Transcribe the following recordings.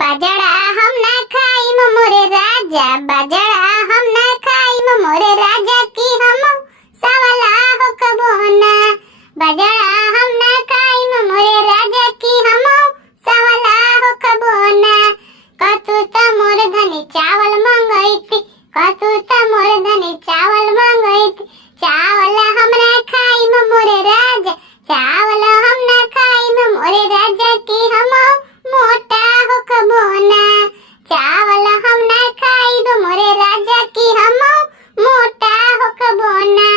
बाजड़ा हम ना खाइम मोरे राजा, बाजड़ा हम ना खाइम मोरे राजा की हम सवाला हो कबोना। बाजड़ा हम ना खाइम मोरे राजा की हम सवाला हो कबोना। कतु त मोर धनी चावल मंगैती, कतु त मोर धनी चावल मंगैती। चावल हम ना खाइम मोरे राजा, चावल हम ना खाइम मोरे राजा की हम मोटा हो कबोना। चावल हम ना खाइब मोरे राजा की हम मोटा हो कबोना।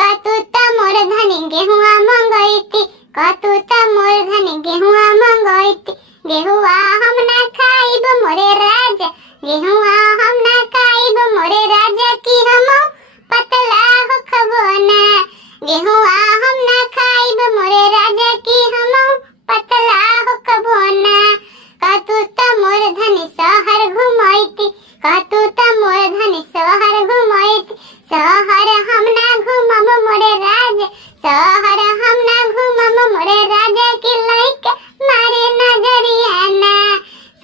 कतु त मोर धनी गेहुआ मंगैती, कतु त मोर धनी गेहुआ मंगैती। गेहुआ हम ना खाइब मोरे राजा, गेहुआ हम ना खाइब मोरे राजा की हम पतला हो कबोना। गेहुआ हम ना खाइब मोरे राजा की हम पतला हो कबोना। कतु त मोर धनी शहर घुमैती, कतु त मोर धनी शहर घुमैती। शहर हम ना घुमम मोरे राजा, शहर हम ना घुमम मोरे राजा की लइका मारे नजरिया ना।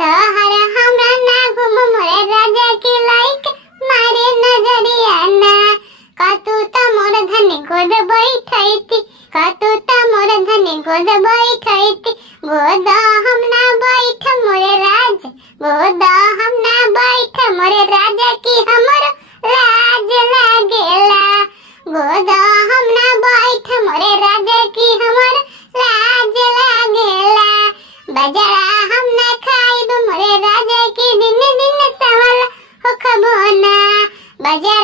शहर हम ना घुमम मोरे राजा की लइका मारे नजरिया ना। कतु त मोर धनी गोद बैठैती, कतु त मोर धनी गोद बैठैती। गोद हम ना बैठ मोरे राजा, गोद हम ना बैठ मोरे राजा की हमर लाज लागेला। गोद हम ना बैठ मोरे राजा की हमर लाज लागेला। बाजरा हम ना खाइब मोरे राजा की दिन दिन सवाल हो कबोना। बाजरा